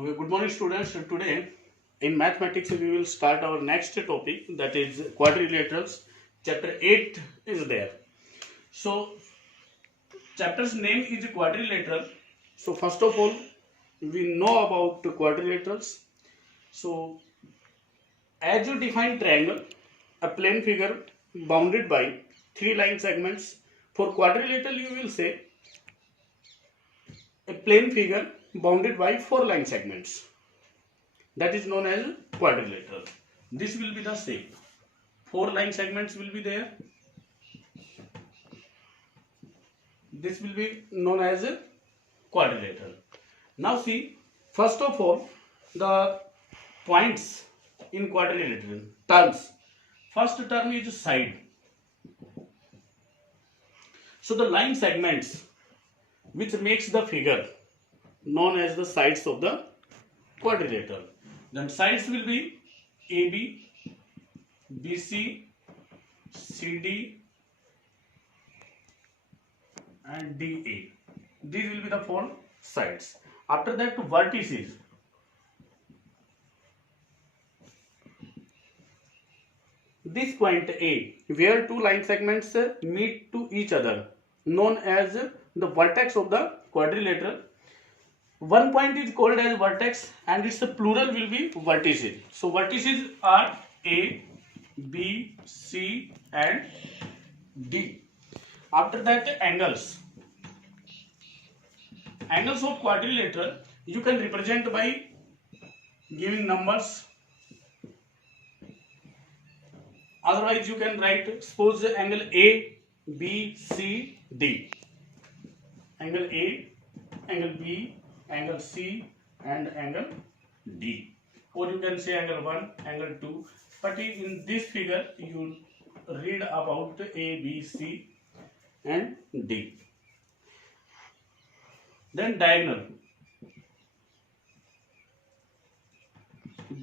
Okay, good morning, students. Today, in mathematics, we will start our next topic, that is quadrilaterals. Chapter 8 is there. So, chapter's name is quadrilateral. So, first of all, we know about quadrilaterals. So, as you define triangle, a plane figure bounded by three line segments. For quadrilateral, you will say a plane figure bounded by four line segments. That is known as quadrilateral. This will be the shape. Four line segments will be there. This will be known as a quadrilateral. Now see, first of all, the points in quadrilateral terms. First term is side. So the line segments which makes the figure known as the sides of the quadrilateral. Then sides will be AB, BC, CD and DA. These will be the four sides. After that, vertices. This point A, where two line segments meet to each other, known as the vertex of the quadrilateral. One point is called as vertex and its plural will be vertices. So vertices are A, B, C and D. After that, angles. Angles of quadrilateral you can represent by giving numbers. Otherwise, you can write, suppose angle A, B, C, D. Angle A, angle B, angle C and angle D. Or you can say angle 1, angle 2. But in this figure, you read about A, B, C and D. Then diagonal.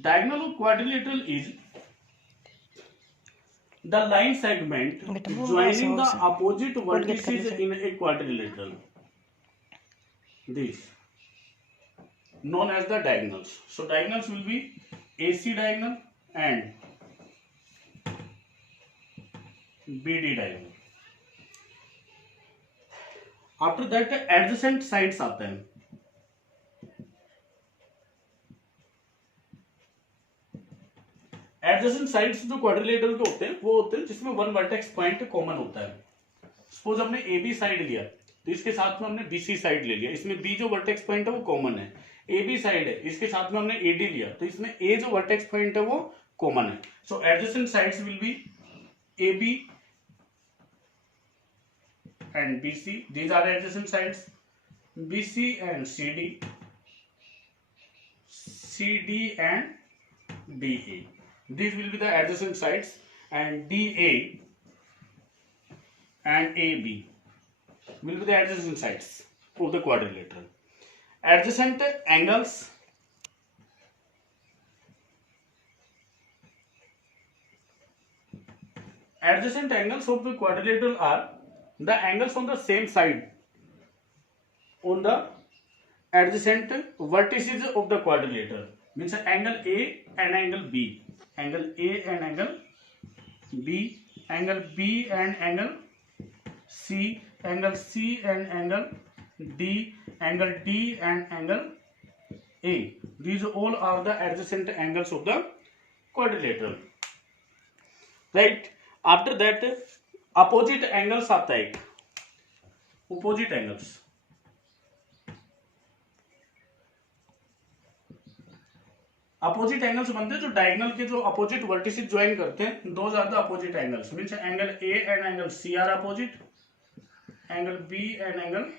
Diagonal of quadrilateral is the line segment joining the opposite vertices in a quadrilateral. This known as the diagonals. So diagonals will be AC diagonal and BD diagonal. After that, adjacent sides आते हैं. Adjacent sides जो quadrilateral के होते हैं वो होते हैं जिसमें वन वर्टेक्स पॉइंट कॉमन होता है. सपोज हमने ए बी साइड लिया तो इसके साथ में हमने बी सी साइड ले लिया, इसमें बी जो वर्टेक्स पॉइंट है वो कॉमन है. ए बी साइड है, इसके साथ में हमने ए डी लिया तो इसमें ए जो वर्टेक्स पॉइंट है वो कॉमन है. So adjacent sides will be A B and BC. These are adjacent sides. BC and CD, CD and DA. These will be the adjacent sides, and DA and AB will be the adjacent sides of the quadrilateral. Adjacent angles. Adjacent angles of the quadrilateral are the angles on the same side on the adjacent vertices of the quadrilateral. Means angle A and angle B, angle A and angle B, angle B and angle C, angle C and angle D, angle D and angle A. These all are the adjacent angles of the quadrilateral. Right? After that, opposite angles आता है एक, opposite angles. Opposite angles बनते हैं जो diagonal के जो opposite vertices join करते हैं. Those are the opposite angles. Means angle A and angle C are opposite, angle B and angle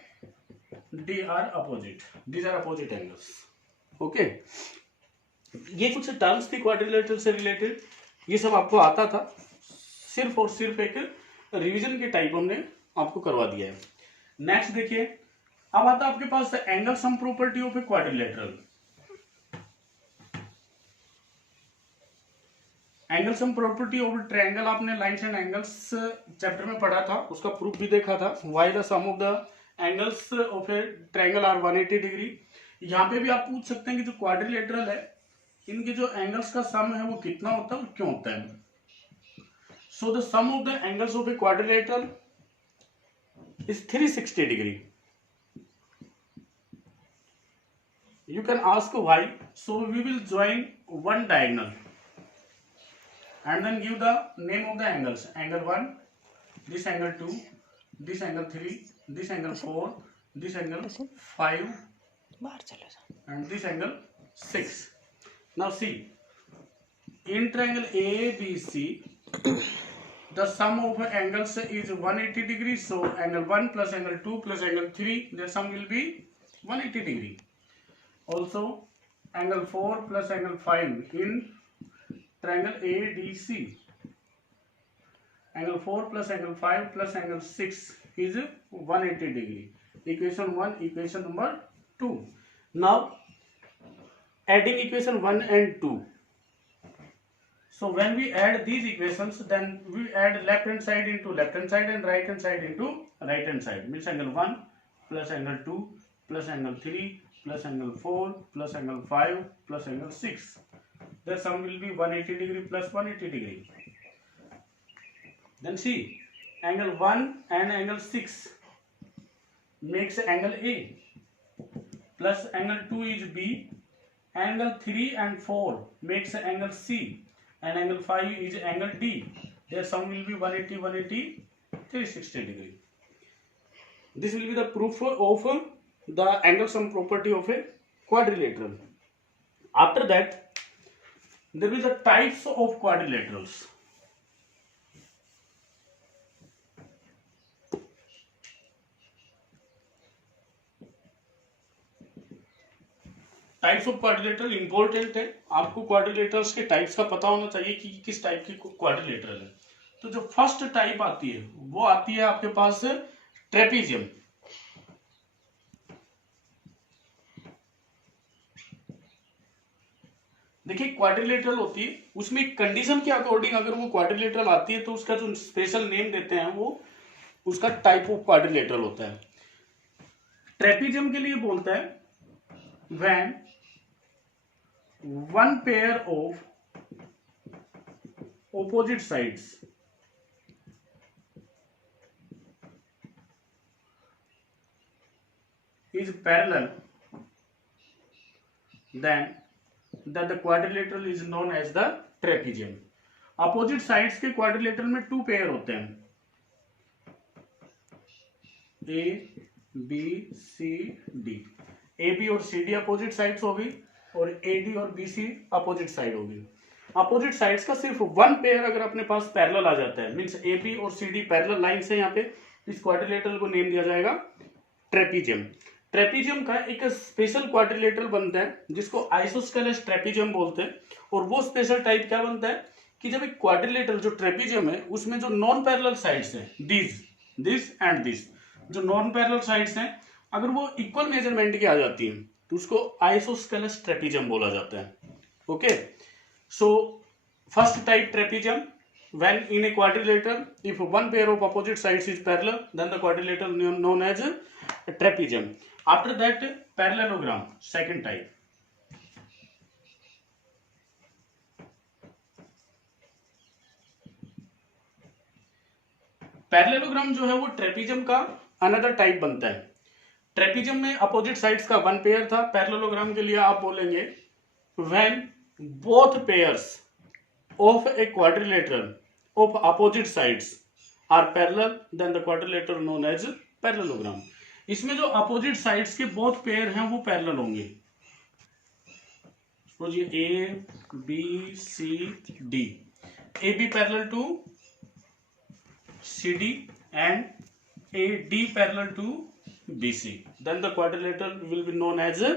D are opposite. These are opposite angles. Okay, ये कुछ terms थी क्वाड्रिलेटरल से related. ये सब आपको आता था, सिर्फ और सिर्फ एक रिवीजन के टाइप हमने आपको करवा दिया है. नेक्स्ट देखिए, अब आता है आपके पास angle sum property of a quadrilateral. Angle sum property of triangle आपने लाइंस एंड एंगल्स चैप्टर में पढ़ा था, उसका प्रूफ भी देखा था. Why the sum of the angles of a triangle are 180 degree. यहाँ पे भी आप पूछ सकते हैं कि जो क्वाड्रिलेटरल है इनके जो एंगल्स का सम है वो कितना होता है और क्यों होता है. So the sum of the angles of a quadrilateral is 360 degree. You can ask why. So we will join one diagonal and then give the name of the angles. Angle 1, this angle 2, this angle 3, this angle 4, this angle 5 and this angle 6. Now see, in triangle ABC the sum of angles is 180 degrees. So angle 1 plus angle 2 plus angle 3, their sum will be 180 degree. Also angle 4 plus angle 5 in triangle ADC. Angle 4 plus angle 5 plus angle 6 is 180 degree. Equation 1, equation number 2. Now adding equation 1 and 2. So when we add these equations, then we add left hand side into left hand side and right hand side into right hand side. Means angle 1 plus angle 2 plus angle 3 plus angle 4 plus angle 5 plus angle 6. The sum will be 180 degree plus 180 degree. Then see, angle 1 and angle 6 makes angle A plus angle 2 is B. Angle 3 and 4 makes angle C. And angle 5 is angle D. Their sum will be 180, 180, 360 degree. This will be the proof of the angle sum property of a quadrilateral. After that, there is the types of quadrilaterals. Types of quadrilateral important है, आपको quadrilaterals के types का पता होना चाहिए कि किस type की क्वाड्रिलेटरल है. तो जो फर्स्ट टाइप आती है वो आती है आपके पास ट्रेपीजियम. देखिए क्वाड्रिलेटरल होती है, उसमें कंडीशन के अकॉर्डिंग अगर वो क्वाड्रिलेटरल आती है तो उसका जो स्पेशल नेम देते हैं वो उसका टाइप ऑफ क्वाड्रिलेटरल होता है. ट्रेपीजियम के लिए बोलता है when one pair of opposite sides is parallel, then that the quadrilateral is known as the trapezium. Opposite sides के क्वाड्रिलेटरल में टू पेयर होते हैं, A B C D. A B और सी डी अपोजिट साइड्स होगी और A D और B C opposite side होगी. Opposite sides का सिर्फ वन पेयर अगर अपने पास पैरेलल आ जाता है, मींस ए बी और सी डी पैरेलल लाइंस है, यहाँ पे इस क्वाड्रिलेटरल को नेम दिया जाएगा ट्रेपीजियम. ट्रेपीजियम का एक स्पेशल क्वाड्रिलेटरल बनता है जिसको आइसोस्केलस ट्रेपीजियम बोलते हैं. और वो स्पेशल टाइप क्या बनता है कि जब एक क्वाड्रिलेटरल जो ट्रेपीजियम है उसमें जो नॉन पैरेलल साइड्स हैं, दिस एंड दिस, जो नॉन पैरेलल साइड्स हैं अगर वो इक्वल मेजरमेंट की आ जाती हैं तो उसको आइसोस्केलस ट्रेपीजियम बोला जाता है. Okay, so first type trapezium, when in a quadrilateral if one pair of opposite sides is parallel then the quadrilateral known as a trapezium. After that parallelogram, second type. Parallelogram जो है वो trapezium का another type बनता है. Trapezium में opposite sides का one pair था, parallelogram के लिए आप बोलेंगे when both pairs of a quadrilateral of opposite sides are parallel then the quadrilateral known as parallelogram. इसमें जो अपोजिट साइड्स के बोथ पेयर हैं वो पैरेलल होंगे. A B C D, A B parallel to CD and AD parallel to BC, then the quadrilateral will be known as a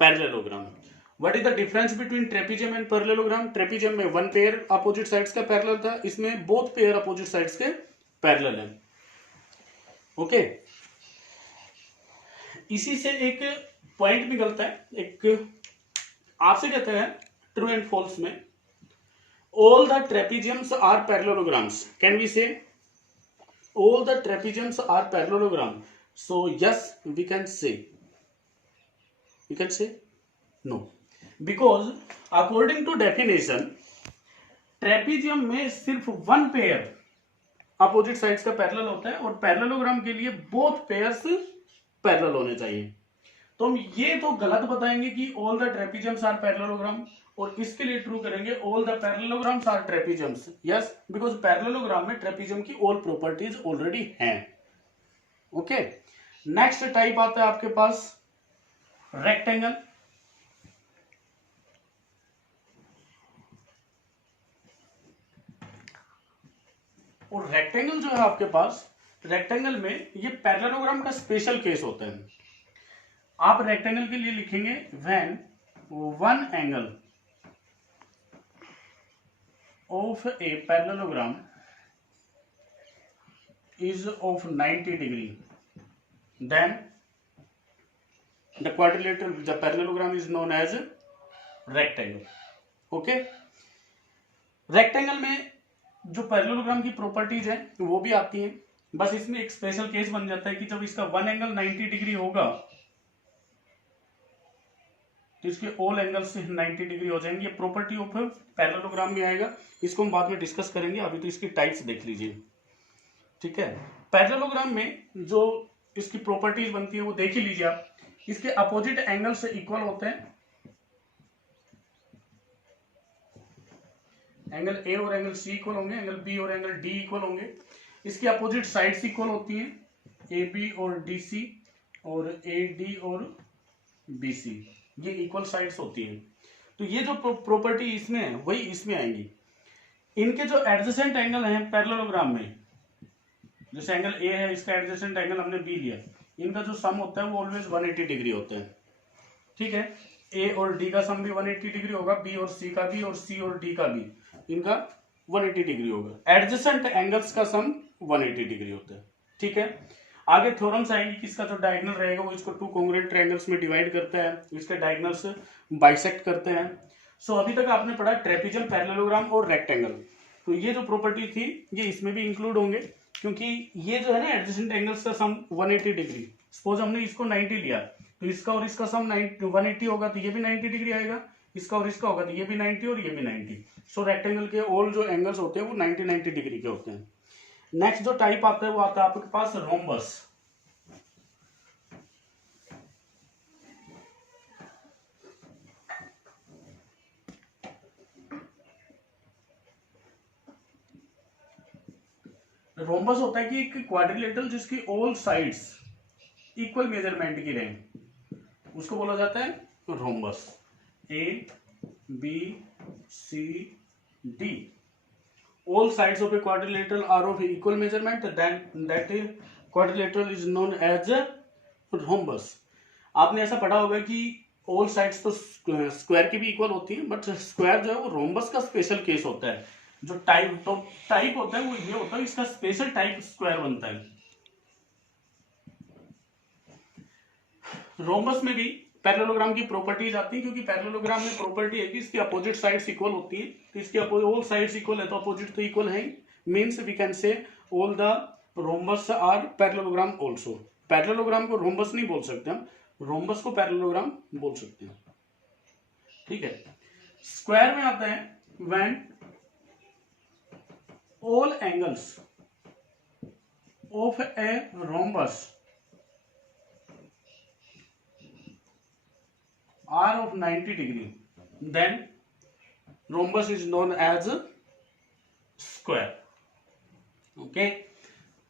parallelogram. What is the difference between trapezium and parallelogram? trapezium में one pair opposite sides का parallel था, इसमें both pair opposite sides के parallel हैं. Okay, इसी से एक point निकलता है, एक आपसे कहते हैं ट्रू एंड फॉल्स में all the trapeziums are parallelograms. Can we say all the trapeziums are parallelogram? So yes, we can say You can say no, because according to definition trapezium में सिर्फ one pair opposite sides का parallel होता है और parallelogram के लिए both pairs parallel होने चाहिए। तो हम ये तो गलत बताएंगे कि all the trapeziums are parallelogram, और इसके लिए ट्रू करेंगे all the parallelograms are trapeziums. Yes, because parallelogram में ट्रेपीजियम की ऑल प्रॉपर्टीज ऑलरेडी हैं। ओके, नेक्स्ट टाइप आता है आपके पास रेक्टेंगल। और रेक्टेंगल जो है आपके पास, रेक्टेंगल में ये पैरेललोग्राम का स्पेशल केस होता है। आप रेक्टेंगल के लिए लिखेंगे when one angle of a parallelogram is of 90 degree, then the quadrilateral, the parallelogram is known as rectangle. Okay, rectangle में जो पैरेललोग्राम की प्रॉपर्टीज है वो भी आती है, बस इसमें एक स्पेशल केस बन जाता है कि जब इसका वन एंगल 90 डिग्री होगा तो इसके ऑल एंगल्स 90 डिग्री हो जाएंगे। ये प्रॉपर्टी ऑफ पैरेललोग्राम में आएगा, इसको हम बाद में डिस्कस करेंगे। अभी तो इसकी टाइप्स देख लीजिए, ठीक है। पैरेललोग्राम में जो इसकी प्रॉपर्टीज बनती है वो देख ही लीजिए आप। इसके अपोजिट एंगल से इक्वल होते हैं, एंगल ए और एंगल सी इक्वल होंगे, एंगल बी और एंगल डी इक्वल होंगे। इसकी अपोजिट साइड्स इक्वल होती हैं, ए बी और डी सी और ए डी और बी सी, ये इक्वल साइड्स होती हैं। तो ये जो प्रॉपर्टी इसमें है वही इसमें आएंगी। इनके जो एडजेसेंट एंगल हैं पैरेललोग्राम में, जैसे एंगल ए है, इसका एडजेसेंट एंगल हमने बी लिया, इनका जो सम होता है वो ऑलवेज 180 डिग्री होता है, ठीक है। ए और डी का सम भी 180 डिग्री होगा, बी और सी का भी, और सी और डी का भी, इनका 180 डिग्री होगा। एडजेसेंट एंगल्स का सम 180 डिग्री होता है, ठीक है। आगे थ्योरम्स आएंगे कि इसका जो डायगोनल रहेगा वो इसको टू कॉन्ग्रुएंट ट्रायंगल्स में डिवाइड करता है, इसके डायगोनल्स बाइसेक्ट करते हैं। सो अभी तक आपने पढ़ा ट्रेपीजियम, पैरेललोग्राम और रेक्टेंगल। तो ये जो प्रॉपर्टी थी ये इसमें भी इंक्लूड होंगे, क्योंकि ये जो है ना एडजेसेंट एंगल्स का सम 180 डिग्री। सपोज हमने इसको 90 लिया तो इसका और इसका सम 180 होगा तो ये भी 90 डिग्री आएगा, इसका और इसका होगा तो ये भी 90 और ये भी 90। सो रेक्टेंगल के ऑल जो एंगल्स होते हैं वो 90 डिग्री के होते हैं। नेक्स्ट जो टाइप आता है वो आता है आपके पास रोम्बस। रोम्बस होता है कि एक क्वाड्रिलेटरल जिसकी ऑल साइड्स इक्वल मेजरमेंट की रहे, उसको बोला जाता है rhombus. A B C D, all sides of a quadrilateral are of equal measurement, then that quadrilateral is known as rhombus. आपने ऐसा पढ़ा होगा कि ऑल साइड्स तो स्क्वायर की भी इक्वल होती है, बट स्क्वायर जो है वो रोम्बस का स्पेशल केस होता है। जो टाइप होता है वो ये होता है, इसका स्पेशल टाइप स्क्वायर बनता है। रोम्बस में भी पैरेललोग्राम की प्रॉपर्टीज आती है, क्योंकि पैरेललोग्राम में प्रॉपर्टी है कि इसकी अपोजिट साइड्स इक्वल होती है। तो इसकी ऑल साइड्स इक्वल है तो अपोजिट तो इक्वल है, means we can say all the rhombus are parallelogram also. Parallelogram को रोम्बस नहीं बोल सकते हम, रोम्बस को पैरेललोग्राम बोल सकते हैं, ठीक है। स्क्वायर में आता है when all angles of a rhombus are of 90 degree, then rhombus is known as square. Okay,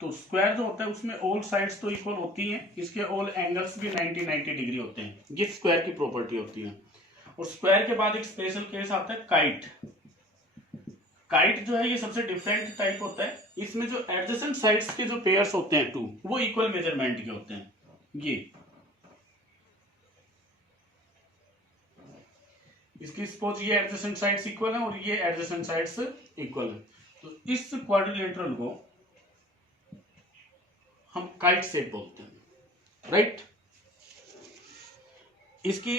तो स्क्वायर जो होता है उसमें ऑल साइड्स तो इक्वल होती हैं, इसके ऑल एंगल्स भी 90 डिग्री होते हैं, ये स्क्वायर की प्रॉपर्टी होती है। और स्क्वायर के बाद एक स्पेशल केस आता है काइट। काइट जो है ये सबसे डिफरेंट टाइप होता है, इसमें जो एडजेसेंट साइड्स के जो पेयर्स होते हैं टू, वो इक्वल मेजरमेंट के होते हैं। ये इसकी सपोज ये एडजेसेंट साइड्स इक्वल है और ये एडजेसेंट साइड्स इक्वल है, तो इस क्वाड्रिलेटरल को हम काइट शेप बोलते हैं, राइट। इसकी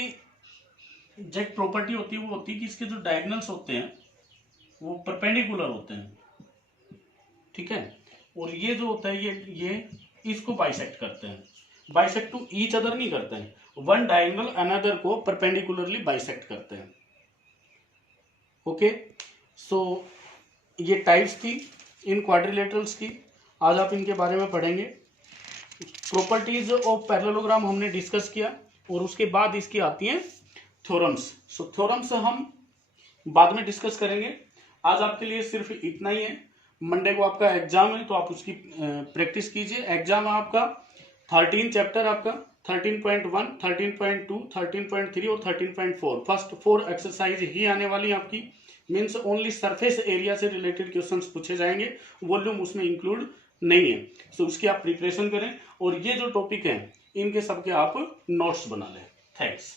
जो एक प्रॉपर्टी होती है वो होती है कि इसके जो डायगोनल्स होते हैं वो परपेंडिकुलर होते हैं, ठीक है। और ये जो होता है ये इसको बाइसेक्ट करते हैं, बाइसेक्ट टू ईच अदर नहीं करते हैं। वन डायगोनल अनदर को परपेंडिकुलरली बाइसेक्ट करते हैं। ओके, सो ये टाइप्स थी इन क्वाड्रिलेटरल्स की, आज आप इनके बारे में पढ़ेंगे। प्रॉपर्टीज ऑफ पैरेललोग्राम हमने डिस्कस किया और उसके बाद इसकी आती हैं थ्योरम्स। सो थ्योरम्स हम बाद में डिस्कस करेंगे, आज आपके लिए सिर्फ इतना ही है। मंडे को आपका एग्जाम है तो आप उसकी प्रैक्टिस कीजिए। एग्जाम है आपका 13 चैप्टर, आपका 13.1, 13.2, 13.3 और 13.4, फर्स्ट 4 एक्सरसाइज ही आने वाली आपकी। मीन्स ओनली सरफेस एरिया से रिलेटेड क्वेश्चंस पूछे जाएंगे, वॉल्यूम उसमें इंक्लूड नहीं है। सो उसकी आप प्रिपरेशन करें और ये जो टॉपिक है इनके सबके आप नोट्स बना लें। थैंक्स।